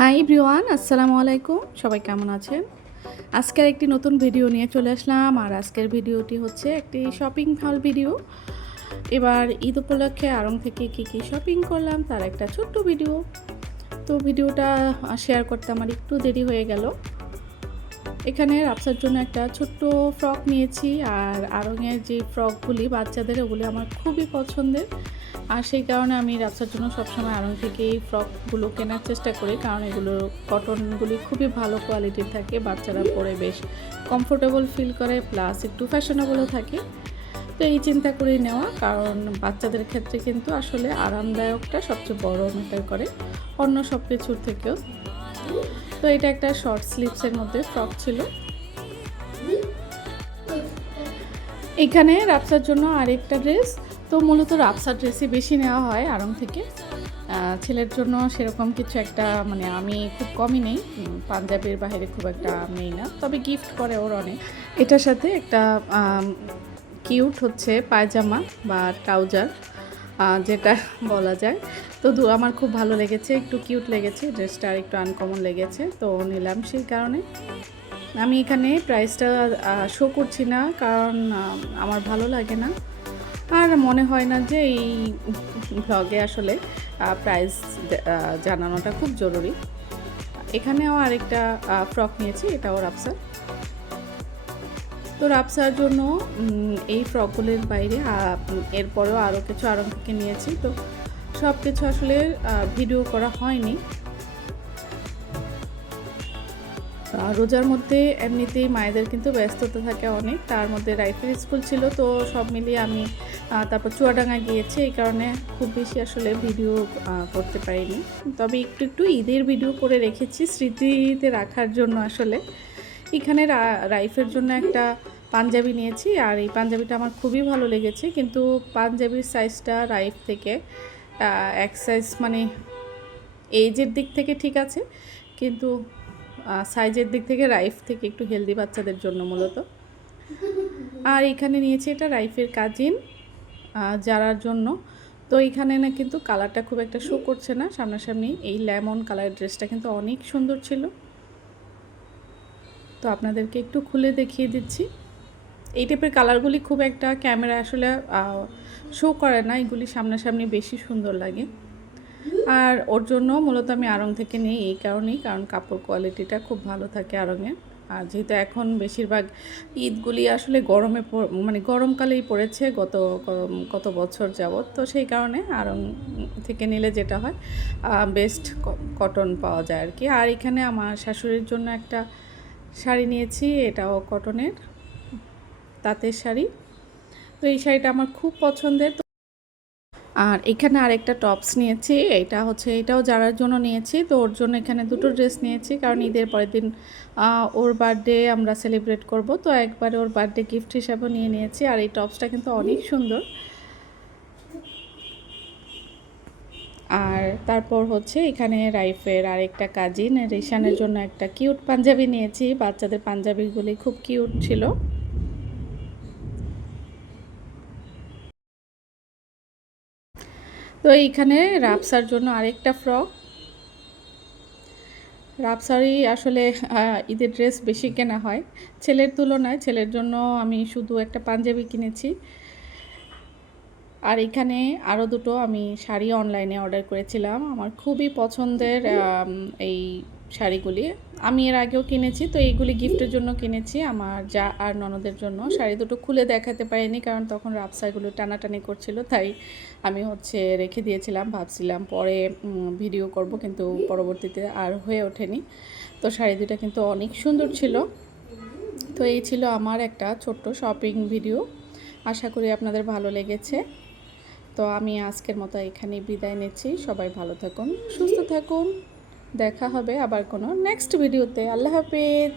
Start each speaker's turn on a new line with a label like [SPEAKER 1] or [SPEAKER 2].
[SPEAKER 1] High ব্রিওয়ান আসসালামু আলাইকুম। সবাই কেমন আছেন? আজকের একটি নতুন ভিডিও নিয়ে চলে আসলাম। আর আজকের ভিডিওটি হচ্ছে একটি শপিং হল ভিডিও এবার ঈদ উপলক্ষে আরম্ভ থেকে কী কী শপিং করলাম তার একটা ছোট্ট ভিডিও তো ভিডিওটা শেয়ার করতে আমার একটু দেরি হয়ে গেল। এখানে রাপসার জন্য একটা ছোট্ট ফ্রক নিয়েছি, আর আড়ংয়ের যে ফ্রকগুলি বাচ্চাদের, ওগুলি আমার খুবই পছন্দের। আর সেই কারণে আমি রাপসার জন্য সবসময় আড়ং থেকে এই ফ্রকগুলো কেনার চেষ্টা করি, কারণ এগুলো কটনগুলি খুবই ভালো কোয়ালিটির থাকে, বাচ্চারা পরে বেশ কমফোর্টেবল ফিল করে প্লাস একটু ফ্যাশনেবলও থাকে। তো এই চিন্তা করে নেওয়া, কারণ বাচ্চাদের ক্ষেত্রে কিন্তু আসলে আরামদায়কটা সবচেয়ে বড় ম্যাটার করে অন্য সব কিছুর থেকেও। তো এটা একটা শর্ট স্লিভসের মধ্যে ফ্রক ছিল। এখানে রাপসার জন্য আরেকটা ড্রেস তো মূলত রাপসার ড্রেসই বেশি নেওয়া হয় আরাম থেকে। ছেলের জন্য সেরকম কিছু একটা মানে আমি খুব কমই নেই। পাঞ্জাবের বাইরে খুব একটা নেই না। তবে গিফট করে ওর অনেক। এটার সাথে একটা কিউট হচ্ছে পায়জামা বা ট্রাউজার যেটা বলা যায়। তো দু, আমার খুব ভালো লেগেছে, একটু কিউট লেগেছে ড্রেসটা আর একটু আনকমন লেগেছে, তো নিলাম সেই কারণে। আমি এখানে প্রাইসটা শো করছি না, কারণ আমার ভালো লাগে না। আর মনে হয় না যে এই ব্লগে আসলে প্রাইস জানানোটা খুব জরুরি। এখানেও আরেকটা ফ্রক নিয়েছি এটাও রাপসার তো রাপসার জন্য এই ফ্রকগুলির বাইরে এরপরেও আরও কিছু আরও থেকে নিয়েছি। তো সব কিছু আসলে ভিডিও করা হয়নি। রোজার মধ্যে এমনিতেই মায়েদের কিন্তু ব্যস্ততা থাকে অনেক। তার মধ্যে রাইফেল স্কুল ছিল, তো সব মিলিয়ে আমি তারপর চুয়াডাঙ্গা গিয়েছি। এই কারণে খুব বেশি আসলে ভিডিও করতে পারিনি। তবে একটু একটু ঈদের ভিডিও করে রেখেছি স্মৃতিতে রাখার জন্য আসলে। এখানে রাইফের জন্য একটা পাঞ্জাবি নিয়েছি, আর এই পাঞ্জাবিটা আমার খুবই ভালো লেগেছে, কিন্তু পাঞ্জাবির সাইজটা রাইফ থেকে এক সাইজ মানে এইজের দিক থেকে ঠিক আছে, কিন্তু সাইজের দিক থেকে রাইফ থেকে একটু হেলদি বাচ্চাদের জন্য মূলত। আর এখানে নিয়েছি এটা রাইফের কাজিন যারার জন্য। তো এখানে না কিন্তু কালারটা খুব একটা শো করছে না, সামনাসামনি এই লেমন কালার ড্রেসটা কিন্তু অনেক সুন্দর ছিল। তো আপনাদেরকে একটু খুলে দেখিয়ে দিচ্ছি। এই টাইপের কালারগুলি খুব একটা ক্যামেরা আসলে শো করে না, এগুলি সামনাসামনি বেশি সুন্দর লাগে। আর ওর জন্য মূলত আমি আড়ং থেকে নিই এই কারণেই, কারণ কাপড় কোয়ালিটিটা খুব ভালো থাকে আড়ংয়ে আর যেহেতু এখন বেশিরভাগ ঈদগুলি আসলে গরমে মানে গরমকালেই পড়েছে গত কত বছর যাবৎ, তো সেই কারণে আড়ং থেকে নিলে যেটা হয় বেস্ট কটন পাওয়া যায় আর কি আর এখানে আমার শাশুড়ির জন্য একটা শাড়ি নিয়েছি, এটাও কটনের তাঁতের শাড়ি। তো এই শাড়িটা আমার খুব পছন্দের। আর এখানে আরেকটা টপস নিয়েছি, এটা হচ্ছে, এটাও যারার জন্য নিয়েছি, তো ওর জন্য এখানে দুটো ড্রেস নিয়েছি, কারণ ঈদের পরের দিন ওর বার্থডে আমরা সেলিব্রেট করব। তো একবারে ওর বার্থডে গিফট হিসাবেও নিয়ে নিয়েছি, আর এই টপসটা কিন্তু অনেক সুন্দর। আর তারপর হচ্ছে এখানে রাইফের আরেকটা কাজিন রিশানের জন্য একটা কিউট পাঞ্জাবি নিয়েছি। বাচ্চাদের পাঞ্জাবিগুলি খুব কিউট ছিল। তো এইখানে রাপসার জন্য আরেকটা ফ্রক রাপসারই আসলে ঈদের ড্রেস বেশি কেনা হয়। ছেলের তুলনায় ছেলের জন্য আমি শুধু একটা পাঞ্জাবি কিনেছি। আর এখানে আরও দুটো আমি শাড়ি অনলাইনে অর্ডার করেছিলাম। আমার খুবই পছন্দের এই শাড়িগুলি। আমি এর আগেও কিনেছি, তো এইগুলি গিফটের জন্য কিনেছি। আমার যা আর ননদের জন্য। শাড়ি দুটো খুলে দেখাতে পারিনি, কারণ তখন রাপসাগুলো টানাটানি করছিল, তাই আমি হচ্ছে রেখে দিয়েছিলাম। ভাবছিলাম পরে ভিডিও করব, কিন্তু পরবর্তীতে আর হয়ে ওঠেনি। তো শাড়ি দুটা কিন্তু অনেক সুন্দর ছিল। তো এই ছিল আমার একটা ছোট্ট শপিং ভিডিও আশা করি আপনাদের ভালো লেগেছে। তো আমি আজকের মতো এখানেই বিদায় নিচ্ছি। সবাই ভালো থাকুন, সুস্থ থাকুন। দেখা হবে আবার কোনো নেক্সট ভিডিওতে আল্লাহ হাফিজ।